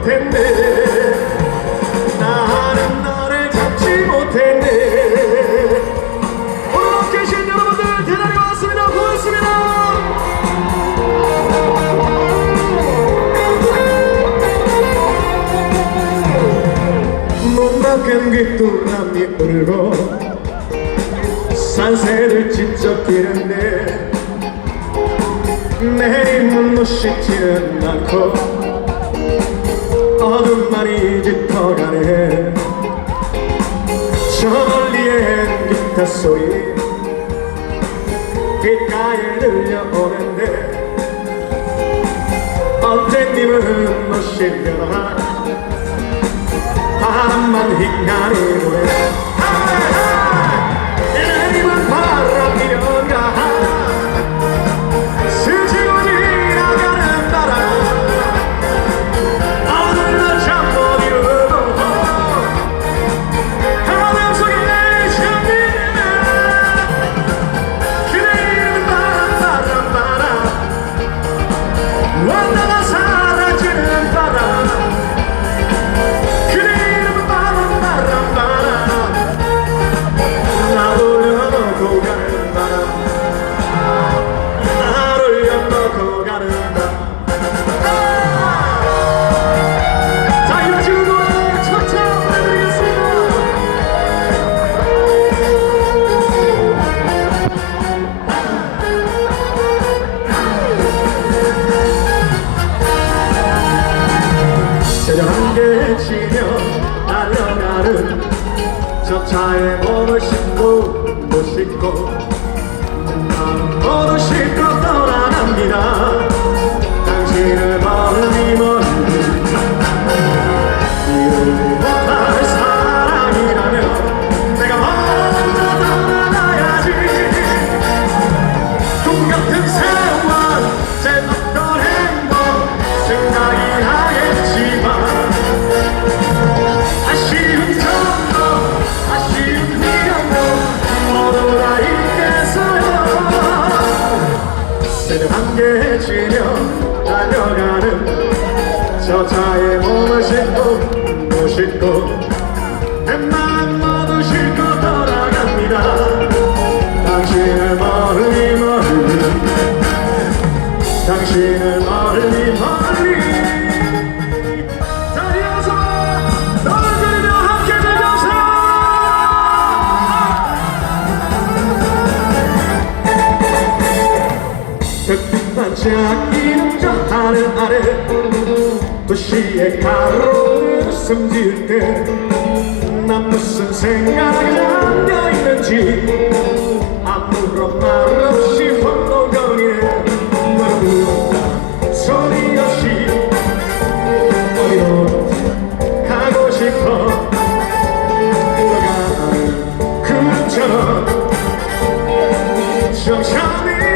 못했네. 나는 너를 잡지 못했네. 오늘 계신 여러분들 대단히 고맙습니다. 고맙습니다. 못 막은 귀뚜라미 울고 산새를 직접 기는데 내 입은 눈이 튀어나고 어둠만이 짙어가네. 저 멀리엔 기타 소리. 귓가에 들려오는데 언제 님은 오시려나 바람만 휘날리네 고 마음 모두 싣고 못 싣고 내 마음 모두 싣고 돌아갑니다. 당신을 멀리 멀리 당신을 멀리 멀리 자 이어서 너를 그리며 함께 즐겨주세요. 별빛 반짝이는 저 하늘 아래 도시의 가로를 숨질 때난 무슨 생각이 담겨있는지 아무런 말 없이 헛노거리네 부른다. 소리 없이 어디로 가고 싶어? 돌아가는 그저 정신이